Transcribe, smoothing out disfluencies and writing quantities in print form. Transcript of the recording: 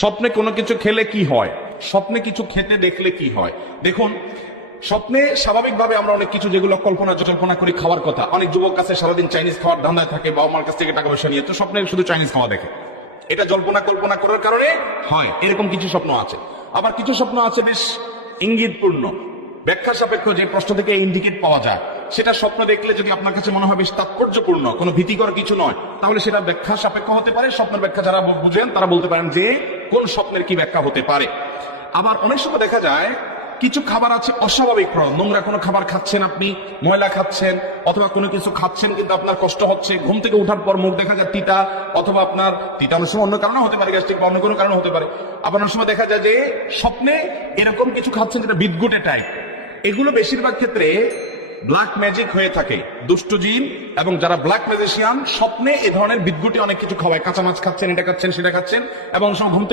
স্বপ্নে কোনো কিছু খেলে কি হয়, স্বপ্নে কিছু খেতে দেখলে কি হয়। দেখুন, স্বপ্নে স্বাভাবিকভাবে আমরা অনেক কিছু যেগুলো কল্পনা করি খাওয়ার কথা। অনেক যুবক আছে সারাদিন চাইনিজ খাওয়ার ধান্দায় থাকে, বাবা মার কাছ থেকে টাকা পয়সা নিয়ে, তো স্বপ্নে শুধু চাইনিজ খাওয়া দেখে। এটা কল্পনা করার কারণে হয়, এরকম কিছু স্বপ্ন আছে। আবার কিছু স্বপ্ন আছে বেশ ইঙ্গিতপূর্ণ, ব্যাখ্যা সাপেক্ষ, যে প্রশ্ন থেকে ইন্ডিকেট পাওয়া যায়। সেটা স্বপ্ন দেখলে যদি আপনার কাছে মনে হয় বেশ তাৎপর্যপূর্ণ, কোনো ভীতিকর কিছু নয়, তাহলে সেটা ব্যাখ্যা সাপেক্ষ হতে পারে। স্বপ্নের ব্যাখ্যা যারা বুঝেন তারা বলতে পারেন যে কোন স্বপ্নের কি ব্যাখ্যা হতে পারে। আবার অনেক সময় দেখা যায় কিছু খাবার আছে অস্বাভাবিক, নোংরা কোনো খাবার খাচ্ছেন আপনি, ময়লা খাচ্ছেন, অথবা কোনো কিছু খাচ্ছেন কিন্তু আপনার কষ্ট হচ্ছে, ঘুম থেকে ওঠার পর মুখ দেখা যায় তিতা, অথবা আপনার তিতা অনেক সময় অন্য কারণে হতে পারে, গ্যাস্ট্রিক বা অন্য কোনো কারণে হতে পারে। আবার অনেক সময় দেখা যায় যে স্বপ্নে এরকম কিছু খাচ্ছেন যেটা বিদঘুটে টাইপ। এগুলো বেশিরভাগ ক্ষেত্রে ব্ল্যাক ম্যাজিক হয়ে থাকে। দুষ্ট জিন এবং যারা ব্ল্যাক ম্যাজিশিয়ান স্বপ্নে এ ধরনের বিদঘুটে অনেক কিছু খাওয়ায়। কাঁচা মাছ খাচ্ছেন, এটা খাচ্ছেন, সেটা খাচ্ছেন, এবং ঘুম থেকে